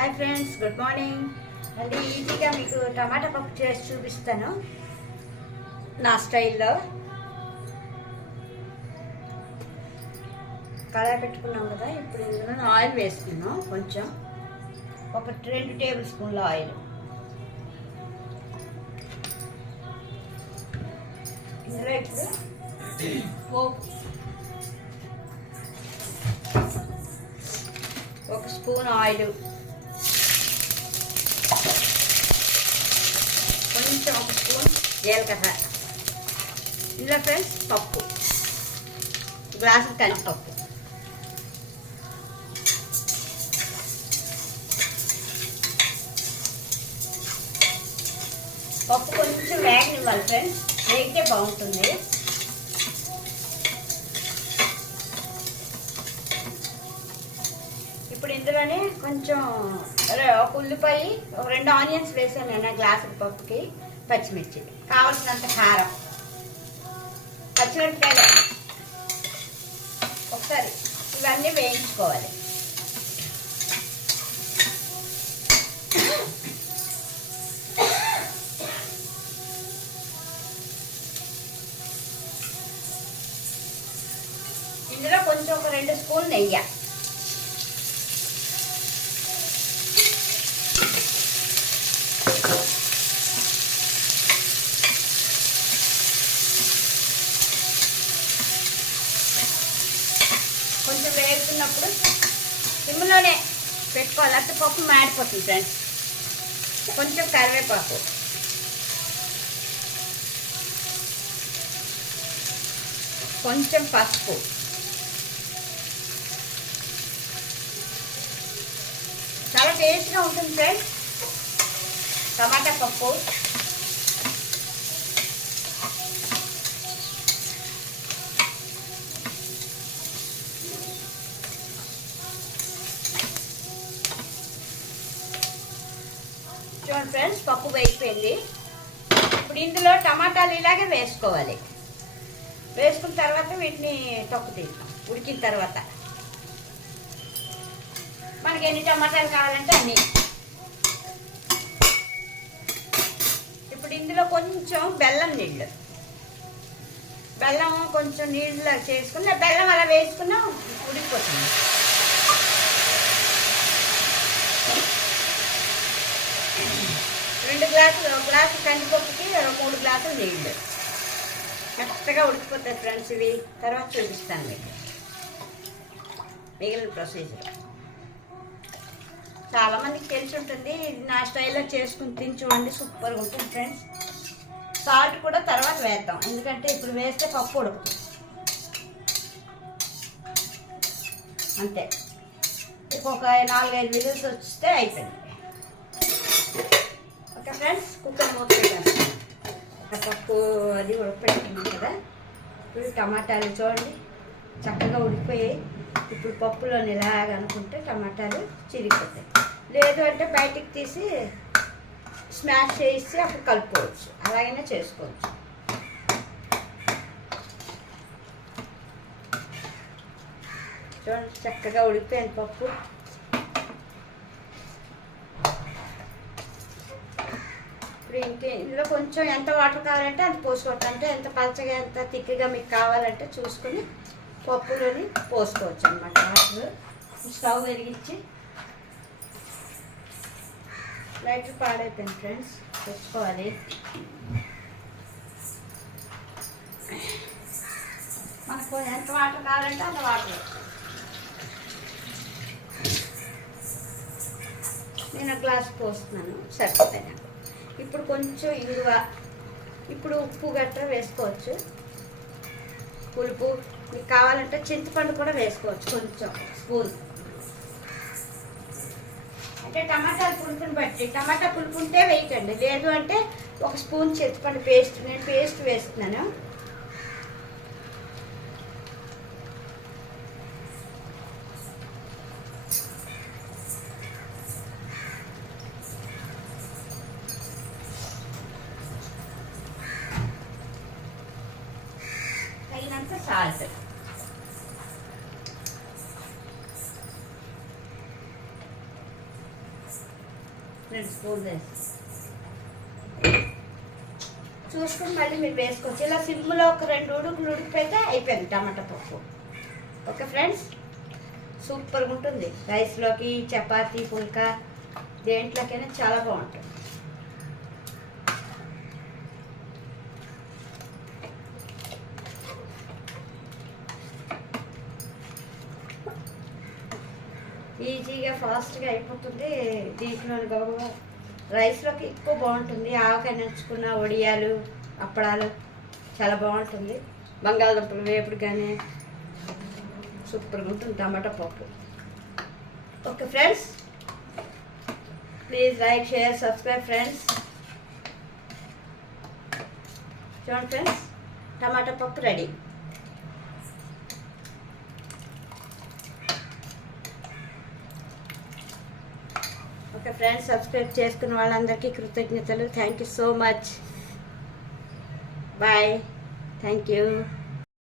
Hi friends, good morning అండి. ఈజీగా మీకు టమాటా పప్పు చేసి చూపిస్తాను నా స్టైల్లో. కడాయి పెట్టుకున్నాం కదా, ఇప్పుడు ఇందులో ఆయిల్ వేసుకున్నాం. కొంచెం ఒక 2 టేబుల్ స్పూన్ల ఆయిల్. ఇందులో ఇప్పుడు పోపు 1 స్పూన్ ఆయిల్, కొంచెం 1 స్పూన్ జీలకర్ర. ఇందులో ఫ్రెండ్స్ పప్పు, గ్లాసు కందిపప్పు. పప్పు కొంచెం వేగనివ్వాలి ఫ్రెండ్స్, వేగితే బాగుంటుంది. ఇప్పుడు ఇందులోనే కొంచెం ఒక ఉల్లిపాయ, ఒక 2 ఆనియన్స్ వేసాను నేను గ్లాసు పప్పుకి. పచ్చిమిర్చి, కావాల్సినంత కారం, పచ్చిమిరపకాయలు. ఒకసారి ఇవన్నీ వేయించుకోవాలి. ఇందులో కొంచెం ఒక 2 స్పూన్ నెయ్యి. కొంచెం వేస్తున్నప్పుడు సిమ్లోనే పెట్టుకోవాలి, అట్లా పప్పు మాడిపోతుంది ఫ్రెండ్స్. కొంచెం కరివేపాకు, కొంచెం పసుపు, చాలా టేస్ట్గా ఉంటుంది ఫ్రెండ్స్ టమాటా పప్పు. చూడండి ఫ్రెండ్స్, పప్పు వేగిపోయింది. ఇప్పుడు ఇందులో టమాటాలు ఇలాగే వేసుకోవాలి. వేసుకున్న తర్వాత వీటిని తొక్కు తీద్దాం. ఉడికిన తర్వాత మనకి ఎన్ని టమాటాలు కావాలంటే అన్ని. ఇప్పుడు ఇందులో కొంచెం బెల్లం నీళ్ళు, బెల్లం కొంచెం నీళ్ళ చేసుకుని బెల్లం అలా వేసుకున్నా ఉడికిపోతుంది. ఒక గ్లాసు కందిపప్పుకి 3 గ్లాసులు నీళ్ళు. మెత్తగా ఉడికిపోతాయి ఫ్రెండ్స్ ఇవి. తర్వాత చూపిస్తాను మీకు మిగిలిన ప్రొసీజర్. చాలామందికి తెలిసి ఉంటుంది, ఇది నా స్టైల్లో చేసుకుని తిని చూడండి, సూపర్గా ఉంటుంది ఫ్రెండ్స్. సాల్ట్ కూడా తర్వాత వేద్దాం, ఎందుకంటే ఇప్పుడు వేస్తే పప్పు ఉడుకుతుంది అంతే. ఒక 4-5 విజిల్స్ వస్తే అయిపోయింది. ఓకే ఫ్రెండ్స్, కుక్కర్ మూత పెట్టేస్తాను. పప్పు అది ఉడకపెట్టుకున్నాం కదా. ఇప్పుడు టమాటాలు చూడండి చక్కగా ఉడికిపోయాయి. ఇప్పుడు పప్పులో ఇలాగ అనుకుంటే టమాటాలు చిరిగిపోతాయి. లేదు అంటే బయటికి తీసి స్మాష్ చేసి అప్పుడు కలుపుకోవచ్చు, అలాగైనా చేసుకోవచ్చు. చూడండి చక్కగా ఉడికిపోయింది పప్పు. ఇప్పుడు ఇందులో కొంచెం ఎంత వాటర్ కావాలంటే అంత పోసుకోవచ్చు. అంటే ఎంత పలచగా ఎంత తిక్గా మీకు కావాలంటే చూసుకొని పప్పులోని పోసుకోవచ్చు అన్నమాట. వాటర్ స్టవ్ వెలిగించి, లైట్ పాడైపోయింది ఫ్రెండ్స్, తెచ్చుకోవాలి. మనకు ఎంత వాటర్ కావాలంటే అంత వాటర్. నేను గ్లాస్ పోస్తున్నాను, సరిపోతాయి. ఇప్పుడు కొంచెం ఇంగువ, ఇప్పుడు ఉప్పు గట్రా వేసుకోవచ్చు. పులుపు మీకు కావాలంటే చింతపండు కూడా వేసుకోవచ్చు, కొంచెం స్పూన్. అంటే టమాటా పులుపుని బట్టి, టమాటా పులుపు ఉంటే వేయకండి, లేదు అంటే 1 స్పూన్ చింతపండు పేస్ట్. నేను పేస్ట్ వేస్తున్నాను. తగినంత సాల్ట్. 2 స్పూన్లు వేసి చూసుకుని మళ్ళీ మీరు వేసుకోవచ్చు. ఇలా సిమ్లో ఒక 2 ఉడుకులు ఉడికిపోతే అయిపోయింది టమాటా పప్పు. ఓకే ఫ్రెండ్స్, సూపర్గా ఉంటుంది. రైస్లోకి, చపాతీ, పుల్కా దేంట్లోకైనా చాలా బాగుంటుంది. ఈజీగా ఫాస్ట్గా అయిపోతుంది. దీంట్లో రైస్లోకి ఎక్కువ బాగుంటుంది. ఆవకాయ నంచుకున్న వడియాలు, అప్పడాలు చాలా బాగుంటుంది. బంగాళదుంపలు వేపుడు కానీ సూపర్గా ఉంటుంది టమాటా పప్పు. Okay friends, please like, share, subscribe friends. చూడండి ఫ్రెండ్స్, టమాటా పప్పు రెడీ. ఓకే ఫ్రెండ్స్, సబ్స్క్రైబ్ చేసుకున్న వాళ్ళందరికీ కృతజ్ఞతలు. Thank you so much. Bye. Thank you.